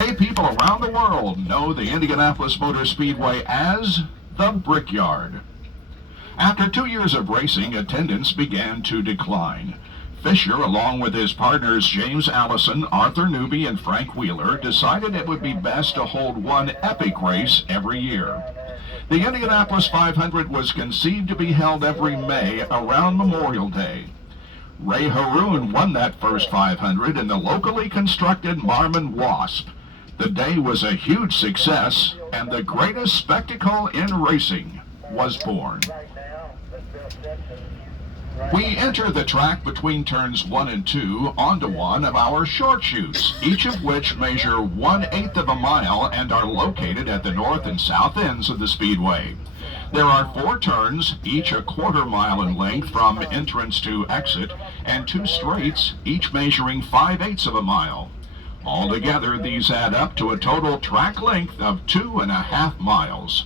Hey, people around the world know the Indianapolis Motor Speedway as the Brickyard. After 2 years of racing, attendance began to decline. Fisher, along with his partners James Allison, Arthur Newby, and Frank Wheeler, decided it would be best to hold one epic race every year. The Indianapolis 500 was conceived to be held every May around Memorial Day. Ray Haroon won that first 500 in the locally constructed Marmon Wasp. The day was a huge success, and the greatest spectacle in racing was born. We enter the track between turns 1 and 2 onto one of our short chutes, each of which measure 1/8 of a mile and are located at the north and south ends of the speedway. There are 4 turns, each a 1/4 mile in length from entrance to exit, and 2 straights, each measuring 5/8 of a mile. Altogether, these add up to a total track length of 2.5 miles.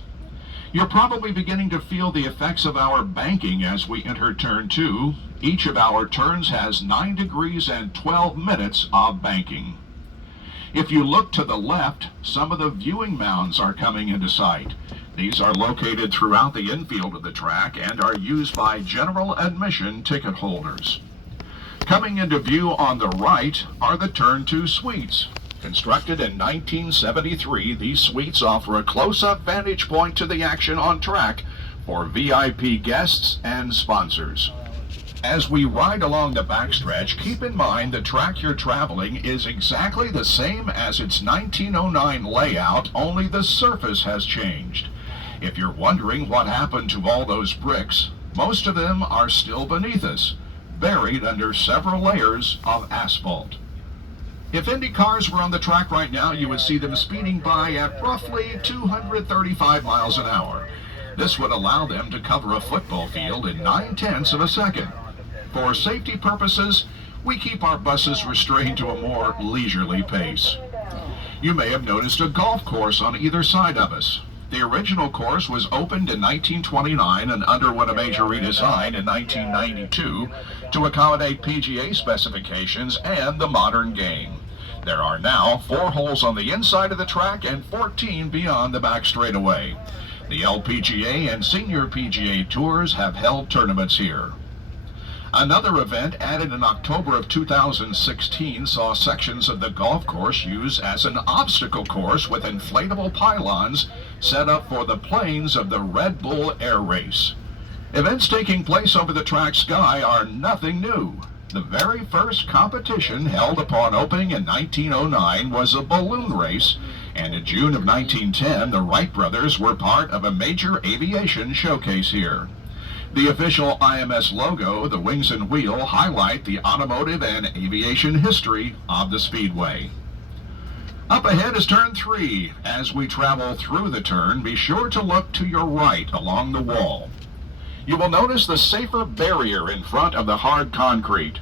You're probably beginning to feel the effects of our banking as we enter turn 2. Each of our turns has 9 degrees and 12 minutes of banking. If you look to the left, some of the viewing mounds are coming into sight. These are located throughout the infield of the track and are used by general admission ticket holders. Coming into view on the right are the Turn 2 suites. Constructed in 1973, these suites offer a close-up vantage point to the action on track for VIP guests and sponsors. As we ride along the backstretch, keep in mind the track you're traveling is exactly the same as its 1909 layout, only the surface has changed. If you're wondering what happened to all those bricks, most of them are still beneath us, buried under several layers of asphalt. If Indy cars were on the track right now, you would see them speeding by at roughly 235 miles an hour. This would allow them to cover a football field in 9/10 of a second. For safety purposes, we keep our buses restrained to a more leisurely pace. You may have noticed a golf course on either side of us. The original course was opened in 1929 and underwent a major redesign in 1992 to accommodate PGA specifications and the modern game. There are now 4 holes on the inside of the track and 14 beyond the back straightaway. The LPGA and Senior PGA Tours have held tournaments here. Another event added in October of 2016 saw sections of the golf course used as an obstacle course with inflatable pylons set up for the planes of the Red Bull Air Race. Events taking place over the track sky are nothing new. The very first competition held upon opening in 1909 was a balloon race, and in June of 1910 the Wright brothers were part of a major aviation showcase here. The official IMS logo, the wings and wheel, highlight the automotive and aviation history of the Speedway. Up ahead is turn 3. As we travel through the turn, be sure to look to your right along the wall. You will notice the SAFER barrier in front of the hard concrete.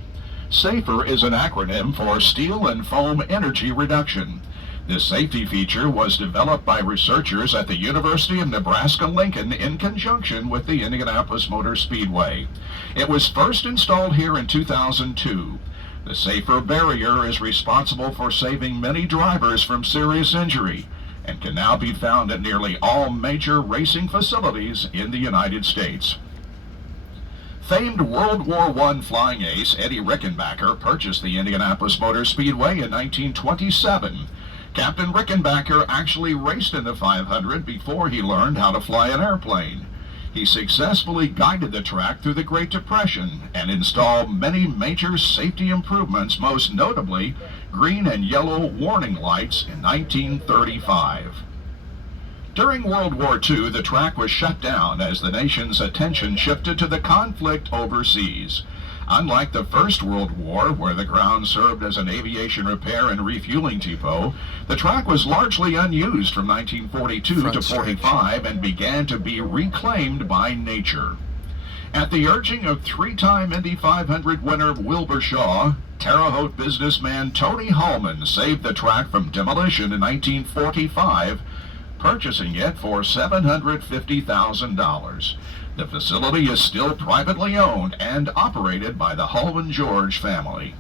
SAFER is an acronym for Steel and Foam Energy Reduction. This safety feature was developed by researchers at the University of Nebraska-Lincoln in conjunction with the Indianapolis Motor Speedway. It was first installed here in 2002. The SAFER barrier is responsible for saving many drivers from serious injury and can now be found at nearly all major racing facilities in the United States. Famed World War I flying ace Eddie Rickenbacker purchased the Indianapolis Motor Speedway in 1927. Captain Rickenbacker actually raced in the 500 before he learned how to fly an airplane. He successfully guided the track through the Great Depression and installed many major safety improvements, most notably green and yellow warning lights in 1935. During World War II, the track was shut down as the nation's attention shifted to the conflict overseas. Unlike the First World War, where the ground served as an aviation repair and refueling depot, the track was largely unused from 1942 to 45 and began to be reclaimed by nature. At the urging of 3-time Indy 500 winner Wilbur Shaw, Terre Haute businessman Tony Hallman saved the track from demolition in 1945, purchasing it for $750,000. The facility is still privately owned and operated by the Hallman George family.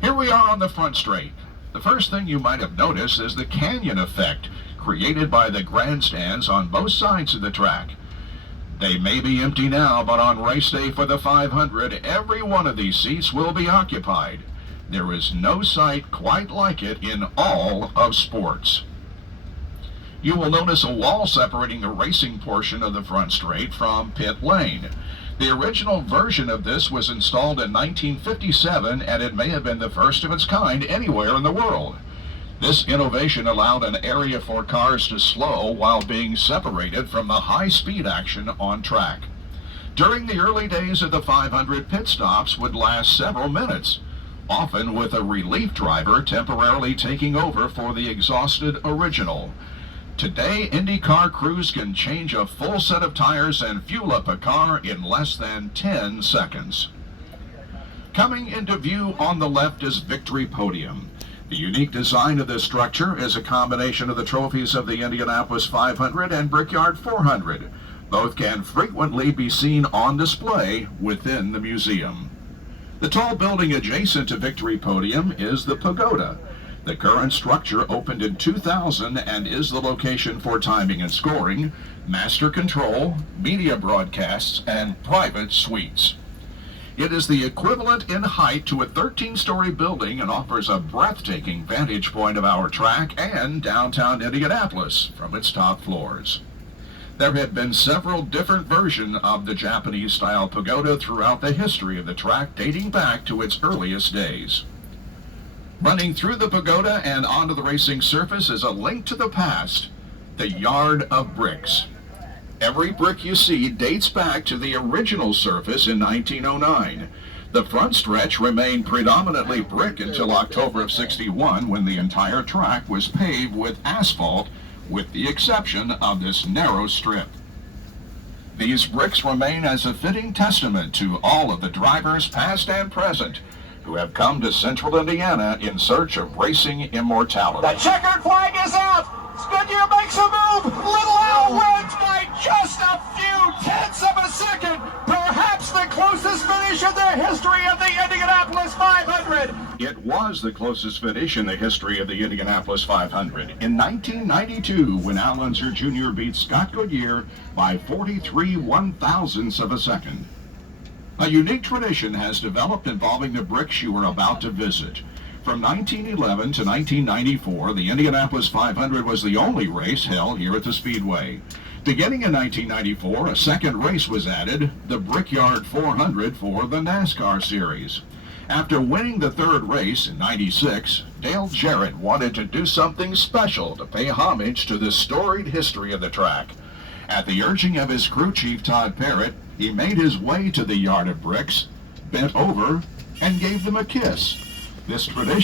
Here we are on the front straight. The first thing you might have noticed is the canyon effect created by the grandstands on both sides of the track. They may be empty now, but on race day for the 500, every one of these seats will be occupied. There is no sight quite like it in all of sports. You will notice a wall separating the racing portion of the front straight from pit lane. The original version of this was installed in 1957, and it may have been the first of its kind anywhere in the world. This innovation allowed an area for cars to slow while being separated from the high-speed action on track. During the early days of the 500, pit stops would last several minutes, often with a relief driver temporarily taking over for the exhausted original. Today, IndyCar crews can change a full set of tires and fuel up a car in less than 10 seconds. Coming into view on the left is Victory Podium. The unique design of this structure is a combination of the trophies of the Indianapolis 500 and Brickyard 400. Both can frequently be seen on display within the museum. The tall building adjacent to Victory Podium is the Pagoda. The current structure opened in 2000 and is the location for timing and scoring, master control, media broadcasts, and private suites. It is the equivalent in height to a 13-story building and offers a breathtaking vantage point of our track and downtown Indianapolis from its top floors. There have been several different versions of the Japanese-style pagoda throughout the history of the track, dating back to its earliest days. Running through the pagoda and onto the racing surface is a link to the past, the Yard of Bricks. Every brick you see dates back to the original surface in 1909. The front stretch remained predominantly brick until October of '61, when the entire track was paved with asphalt, with the exception of this narrow strip. These bricks remain as a fitting testament to all of the drivers, past and present, who have come to Central Indiana in search of racing immortality. The checkered flag is out! Goodyear makes a move! Little Al wins by just a few tenths of a second! Perhaps the closest finish in the history of the Indianapolis 500! It was the closest finish in the history of the Indianapolis 500 in 1992, when Al Unser Jr. beat Scott Goodyear by 43 one-thousandths of a second. A unique tradition has developed involving the bricks you are about to visit. From 1911 to 1994, the Indianapolis 500 was the only race held here at the Speedway. Beginning in 1994, a second race was added, the Brickyard 400 for the NASCAR Series. After winning the third race in '96, Dale Jarrett wanted to do something special to pay homage to the storied history of the track. At the urging of his crew chief Todd Parrott, he made his way to the Yard of Bricks, bent over, and gave them a kiss. This tradition